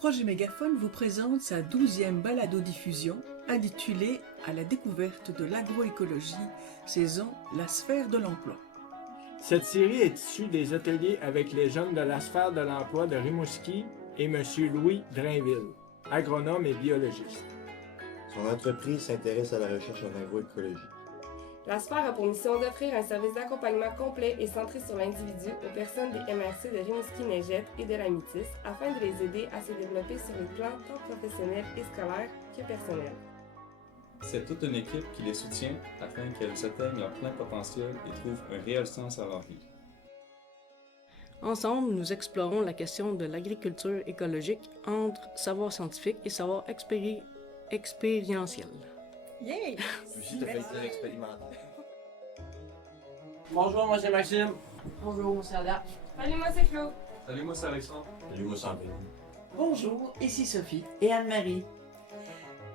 Projet Mégaphone vous présente sa 12e balado-diffusion intitulée « À la découverte de l'agroécologie, saison La sphère de l'emploi ». Cette série est issue des ateliers avec les jeunes de la sphère de l'emploi de Rimouski et M. Louis Drainville, agronome et biologiste. Son entreprise s'intéresse à la recherche en agroécologie. La sphère a pour mission d'offrir un service d'accompagnement complet et centré sur l'individu aux personnes des MRC de Rimouski-Neigette et de la Métis afin de les aider à se développer sur les plans tant professionnels et scolaires que personnels. C'est toute une équipe qui les soutient afin qu'elles atteignent leur plein potentiel et trouvent un réel sens à leur vie. Ensemble, nous explorons la question de l'agriculture écologique entre savoir scientifique et savoir expérientiel. Yay! Aussi, tu as fait ça expérimentaire. Bonjour, moi c'est Maxime. Bonjour, mon Ada. Salut, moi c'est Flo. Salut, moi c'est Alexandre. Salut, moi, Sandrine. Bonjour, ici Sophie et Anne-Marie.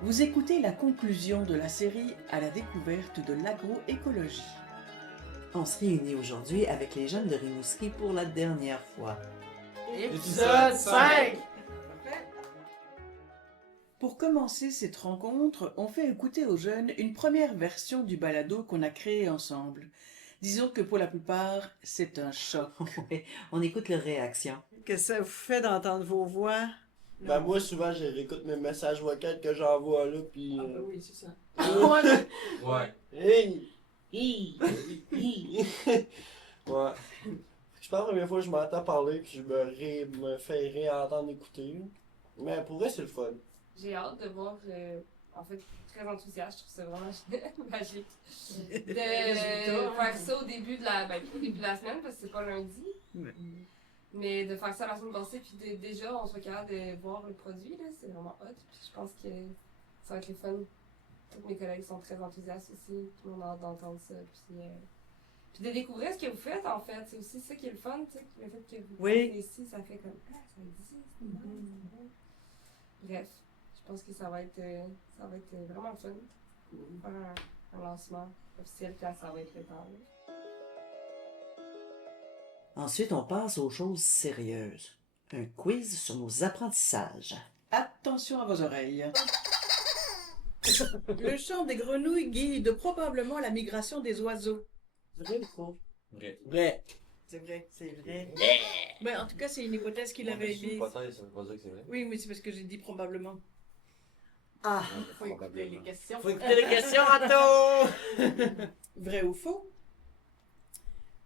Vous écoutez la conclusion de la série « À la découverte de l'agroécologie ». On se réunit aujourd'hui avec les jeunes de Rimouski pour la dernière fois. Épisode 5! Pour commencer cette rencontre, on fait écouter aux jeunes une première version du balado qu'on a créé ensemble. Disons que pour la plupart, c'est un choc. Ouais, on écoute leurs réactions. Qu'est-ce que ça vous fait d'entendre vos voix? Ben moi souvent je réécoute mes messages vocaux que j'envoie là pis... Oui, c'est ça. Ouais. Hey! Hi! Hi! Ouais. Je pense que la première fois que je m'entends parler pis je me fais réentendre écouter. Mais pour vrai c'est le fun. J'ai hâte de voir, en fait, très enthousiaste, je trouve ça vraiment magique, de faire ça au début de la semaine, parce que c'est pas lundi, mais de faire ça la semaine passée, puis déjà on soit capable de voir le produit, là, c'est vraiment hot, puis je pense que ça va être le fun. Tous mes collègues sont très enthousiastes aussi, tout le monde a hâte d'entendre ça, puis de découvrir ce que vous faites, en fait, c'est aussi ça qui est le fun, tu sais, le fait que vous Oui. ici, ça fait comme, ah, ça existe, Bref. Je pense que ça va être vraiment le fun. Faire un lancement officiel quand ça va être le temps. Ensuite, on passe aux choses sérieuses. Un quiz sur nos apprentissages. Attention à vos oreilles. Le chant des grenouilles guide probablement la migration des oiseaux. Vrai ou faux? Vrai. Vrai. C'est vrai, c'est vrai. Ben, en tout cas, c'est une hypothèse qu'il avait C'est une émise. hypothèse, ça veut pas dire que c'est vrai. Oui, mais c'est parce que j'ai dit probablement. Ah! Faut écouter les questions. Faut écouter les questions, Anto! Vrai ou faux?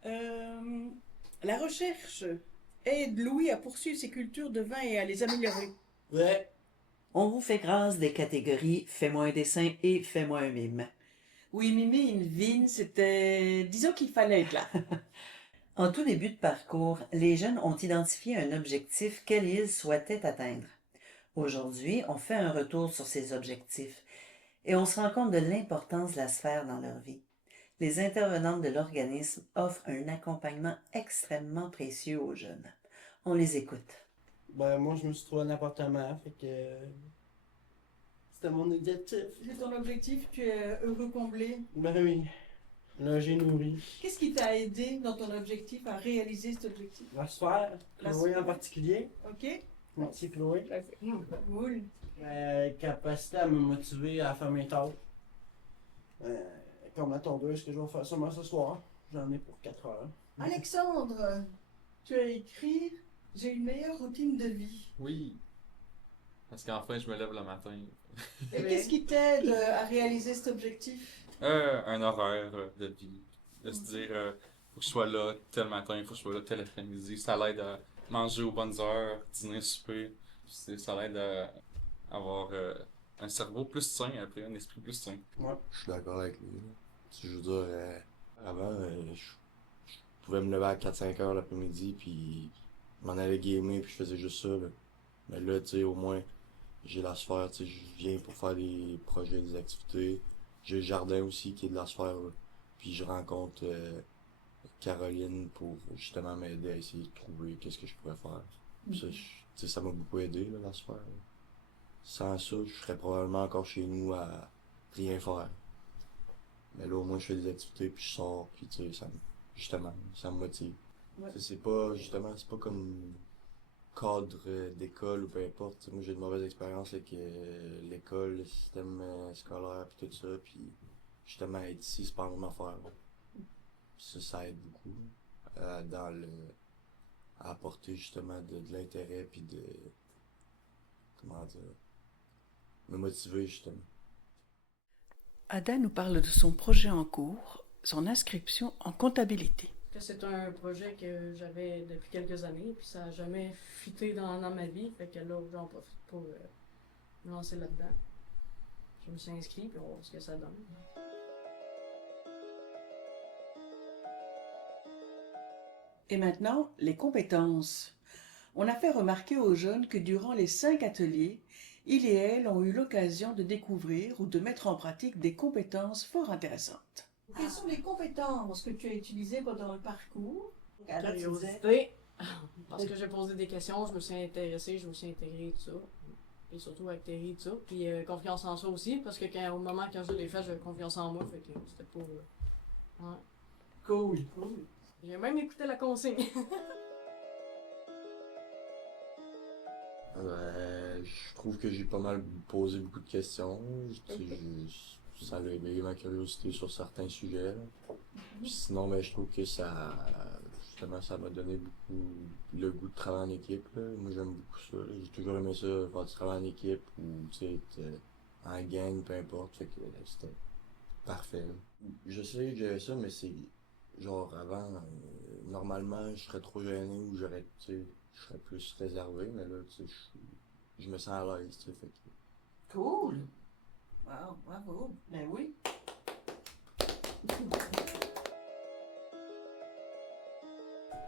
La recherche aide Louis à poursuivre ses cultures de vin et à les améliorer. Vrai. On vous fait grâce des catégories Fais-moi un dessin et Fais-moi un mime. Oui, Mimi, une vigne, c'était... Disons qu'il fallait être là. En tout début de parcours, les jeunes ont identifié un objectif qu'ils souhaitaient atteindre. Aujourd'hui, on fait un retour sur ces objectifs et on se rend compte de l'importance de la sphère dans leur vie. Les intervenantes de l'organisme offrent un accompagnement extrêmement précieux aux jeunes. On les écoute. Ben moi je me suis trouvé un appartement, fait que... C'était mon objectif. C'est ton objectif, tu es heureux comblé. Ben oui. Logé, nourri. Qu'est-ce qui t'a aidé dans ton objectif à réaliser cet objectif? La sphère, La Chloé sphère. en particulier. OK? Merci Chloé. Cool. Capacité à me motiver à faire mes tâches. Comme la tondeuse que je vais faire sûrement ce soir. J'en ai pour 4 heures. Alexandre, tu as écrit « J'ai une meilleure routine de vie Oui. Parce qu'enfin, je me lève le matin. ». Et qu'est-ce qui t'aide à réaliser cet objectif? Un horaire de vie. De se dire, faut que je sois là tel matin, faut que je sois là tel après-midi. Ça l'aide à manger aux bonnes heures, dîner, souper. Ça l'aide à avoir un cerveau plus sain après, un esprit plus sain. Ouais. Je suis d'accord avec lui. Là. Je veux dire, avant, je pouvais me lever à 4-5 heures l'après-midi, puis m'en aller gamer, puis je faisais juste ça. Là. Mais là, tu sais, au moins, j'ai la sphère, tu sais, je viens pour faire des projets, des activités. J'ai le jardin aussi qui est de la sphère, là. Puis je rencontre Caroline pour justement m'aider à essayer de trouver qu'est-ce que je pourrais faire. Puis ça, tu sais, ça m'a beaucoup aidé, là, la sphère. Là. Sans ça, je serais probablement encore chez nous à rien faire. Mais là, au moins, je fais des activités, puis je sors, puis tu sais, ça me motive. Ouais. C'est pas, justement, c'est pas comme cadre d'école ou peu importe. T'sais, moi, j'ai de mauvaises expériences avec l'école, le système scolaire, puis tout ça. Puis justement, être ici, c'est pas la même affaire. Ça aide beaucoup dans le à apporter justement de l'intérêt puis de comment dire me motiver justement. Ada nous parle de son projet en cours, son inscription en comptabilité. C'est un projet que j'avais depuis quelques années, puis ça n'a jamais fité dans ma vie, fait que là, j'en profite pour me lancer là-dedans. Je me suis inscrit, puis on va voir ce que ça donne. Et maintenant, les compétences. On a fait remarquer aux jeunes que durant les 5 ateliers, ils et elles ont eu l'occasion de découvrir ou de mettre en pratique des compétences fort intéressantes. Quelles sont les compétences que tu as utilisées pendant le parcours? Là, tu disais- Curiosité, parce que j'ai posé des questions, je me suis intéressée, je me suis intégrée, tout ça. Et surtout avec Terry, tout ça. Puis confiance en soi aussi, parce que au moment quand je l'ai fait, j'avais confiance en moi, fait que c'était pas... ouais. Cool. J'ai même écouté la consigne. Je trouve que j'ai pas mal posé beaucoup de questions. Ça a éveillé ma curiosité sur certains sujets. Puis sinon, je trouve que justement, ça m'a donné beaucoup le goût de travailler en équipe. Là. Moi, j'aime beaucoup ça. Là. J'ai toujours aimé ça, faire du travail en équipe ou être en gang, peu importe. Fait que c'était parfait. Là. Je sais que j'avais ça, mais c'est genre avant, normalement, je serais trop gêné ou je serais plus réservé, mais là, je me sens à l'aise, fait que... Cool! Wow, bravo! Ben oui!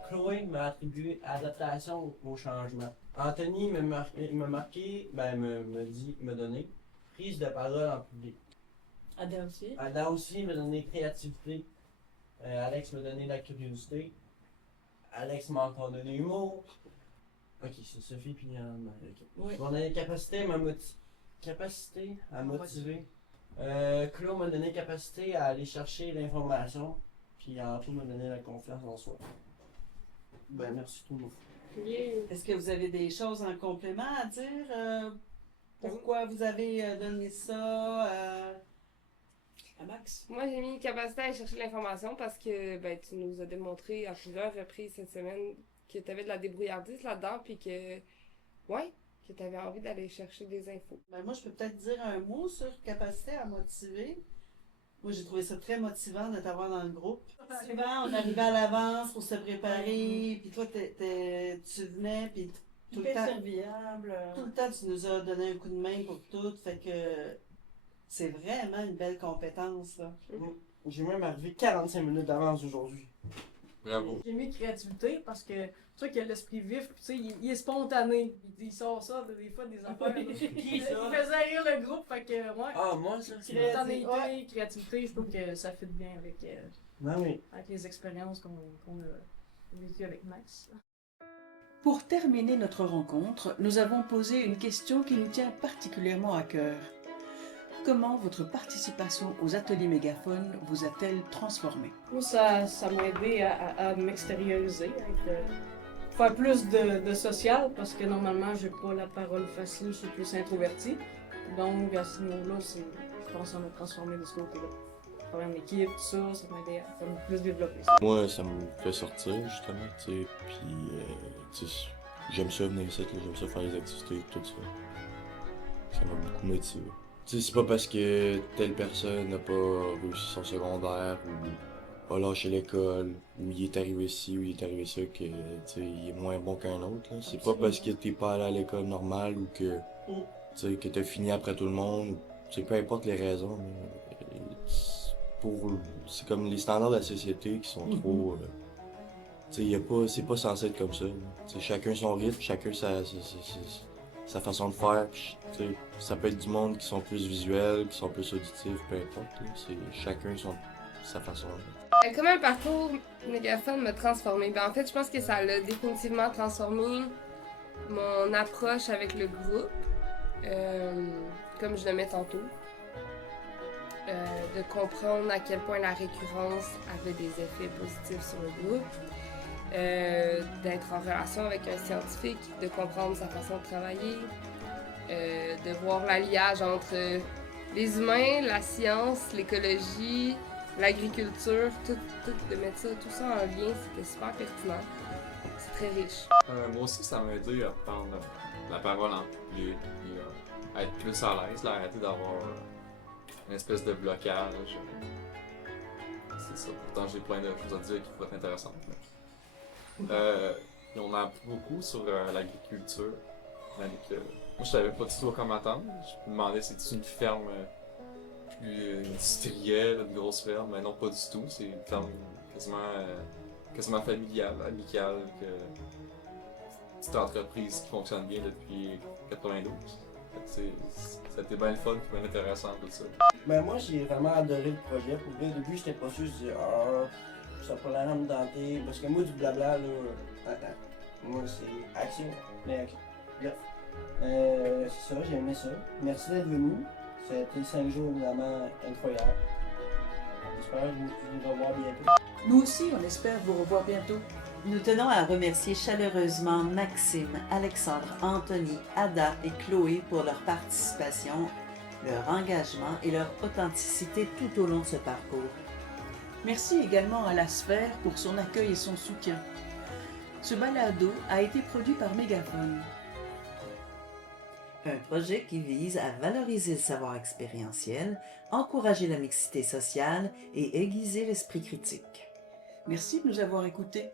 Chloé m'a attribué adaptation au changement. Anthony m'a marqué, m'a donné prise de parole en public. Ada aussi? Ada aussi m'a donné créativité. Alex m'a donné la curiosité. Alex m'a encore donné l'humour. Ok, c'est Sophie puis Anne. Okay. Oui. On a les capacités à motiver. Claude m'a donné capacité à aller chercher l'information. Puis Antoine m'a donné la confiance en soi. Ben merci tout le monde. Est-ce que vous avez des choses en complément à dire? Pourquoi vous avez donné ça à Max? Moi, j'ai mis capacité à aller chercher l'information parce que tu nous as démontré à plusieurs reprises cette semaine que tu avais de la débrouillardise là-dedans, puis que tu avais envie d'aller chercher des infos. Ben moi, je peux peut-être dire un mot sur capacité à motiver. Moi, j'ai trouvé ça très motivant de t'avoir dans le groupe. Souvent, on arrivait à l'avance pour se préparer, puis toi, tu venais, puis tout le temps... serviable. Tout le temps, tu nous as donné un coup de main pour tout, fait que c'est vraiment une belle compétence, là. J'ai même arrivé 45 minutes d'avance aujourd'hui. Bravo. J'ai mis créativité parce que tu sais qu'il a l'esprit vif, tu sais, il est spontané. Il sort ça des fois des affaires. Il faisait rire le groupe, fait que ouais. Ah, moi ça, c'est Spontanéité, créativité, je trouve que ça fit bien avec, oui. avec les expériences qu'on a vécues avec Max. Pour terminer notre rencontre, nous avons posé une question qui nous tient particulièrement à cœur. Comment votre participation aux ateliers mégaphones vous a-t-elle transformé? Moi, ça m'a aidé à m'extérioriser, faire plus de social, parce que normalement, j'ai pas la parole facile, je suis plus introvertie. Donc, à ce niveau-là, je pense que ça m'a transformé de ce côté-là. Travailler en équipe, tout ça, ça m'a aidé à plus développer ça. Moi, ça me fait sortir, justement, tu sais, puis, tu sais, j'aime ça venir ici, j'aime ça faire les activités, tout ça. Ça m'a beaucoup motivé. Tu sais, c'est pas parce que telle personne n'a pas réussi son secondaire ou a lâché l'école ou il est arrivé ci ou il est arrivé ça que tu sais, il est moins bon qu'un autre. Là. C'est pas parce que t'es pas allé à l'école normale ou que tu sais, que t'as fini après tout le monde. Tu sais, peu importe les raisons. C'est comme les standards de la société qui sont trop. Tu sais, c'est pas censé être comme ça. Tu sais, chacun son rythme, chacun sa façon de faire. Puis, ça peut être du monde qui sont plus visuels, qui sont plus auditifs, peu importe. Là. C'est chacun sa façon. Comment un parcours mégaphone m'a transformé? En fait, je pense que ça l'a définitivement transformé mon approche avec le groupe, comme je le mets tantôt. De comprendre à quel point la récurrence avait des effets positifs sur le groupe. d'être en relation avec un scientifique, de comprendre sa façon de travailler, de voir l'alliage entre les humains, la science, l'écologie, l'agriculture, de mettre tout ça en lien, c'était super pertinent. C'est très riche. Moi aussi, ça m'a aidé à prendre la parole en public, puis à être plus à l'aise, là, arrêter d'avoir une espèce de blocage. C'est ça. Pourtant, j'ai plein de choses à dire qui pourraient être intéressantes. Puis on a appris beaucoup sur l'agriculture. Moi, je savais pas du tout à quoi m'attendre. Je me demandais si c'était une ferme plus industrielle, une grosse ferme, mais non, pas du tout. C'est une ferme quasiment familiale, amicale, une petite entreprise qui fonctionne bien depuis 92. C'était bien le fun et bien intéressant tout ça. Ben moi j'ai vraiment adoré le projet. Pour vrai, au début j'étais pas sûr, je disais ça a pas l'air à me tenter. Parce que moi du blabla là, moi c'est action. Mais action. Bref. C'est ça, j'ai aimé ça. Merci d'être venu. Ça a été 5 jours vraiment incroyables. J'espère vous revoir bientôt. Nous aussi, on espère vous revoir bientôt. Nous tenons à remercier chaleureusement Maxime, Alexandre, Anthony, Ada et Chloé pour leur participation, leur engagement et leur authenticité tout au long de ce parcours. Merci également à la Sphère pour son accueil et son soutien. Ce balado a été produit par Mégaphone. Un projet qui vise à valoriser le savoir expérientiel, encourager la mixité sociale et aiguiser l'esprit critique. Merci de nous avoir écoutés.